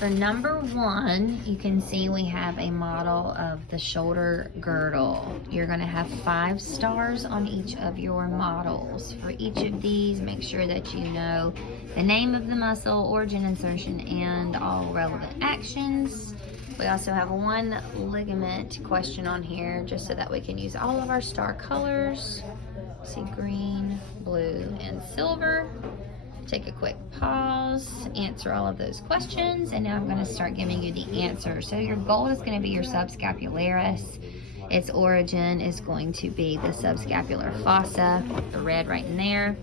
For number 1, you can see we have a model of the shoulder girdle. You're going to have 5 stars on each of your models. For each of these, make sure that you know the name of the muscle, origin, insertion, and all relevant actions. We also have 1 ligament question on here just so that we can use all of our star colors. See green, blue, and silver. Take a quick pause, answer all of those questions, and now I'm going to start giving you the answer. So your goal is going to be your subscapularis. Its origin is going to be the subscapular fossa, the red right in there.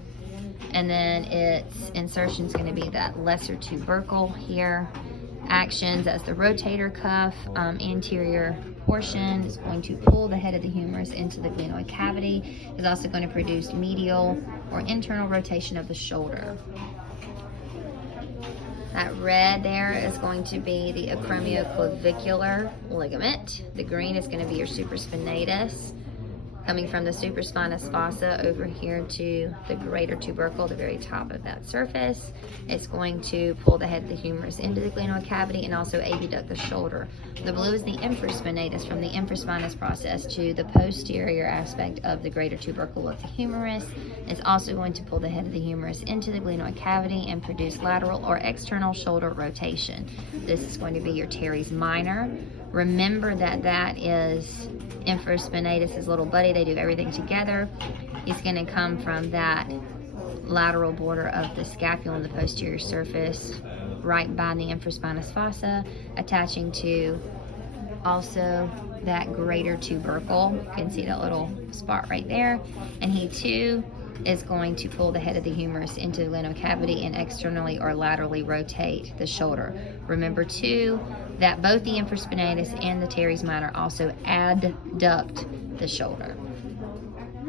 And then its insertion is going to be that lesser tubercle here. Actions as the rotator cuff, anterior portion is going to pull the head of the humerus into the glenoid cavity. Is also going to produce medial or internal rotation of the shoulder. That red there is going to be the acromioclavicular ligament. The green is going to be your supraspinatus, coming from the supraspinous fossa over here to the greater tubercle, the very top of that surface. It's going to pull the head of the humerus into the glenoid cavity and also abduct the shoulder. The blue is the infraspinatus, from the infraspinous process to the posterior aspect of the greater tubercle of the humerus. It's also going to pull the head of the humerus into the glenoid cavity and produce lateral or external shoulder rotation. This is going to be your teres minor. Remember that that is infraspinatus' little buddy. They do everything together. It's going to come from that lateral border of the scapula and the posterior surface, right by the infraspinous fossa, attaching to also that greater tubercle. You can see that little spot right there. And he too is going to pull the head of the humerus into the glenoid cavity and externally or laterally rotate the shoulder. Remember too that both the infraspinatus and the teres minor also adduct the shoulder.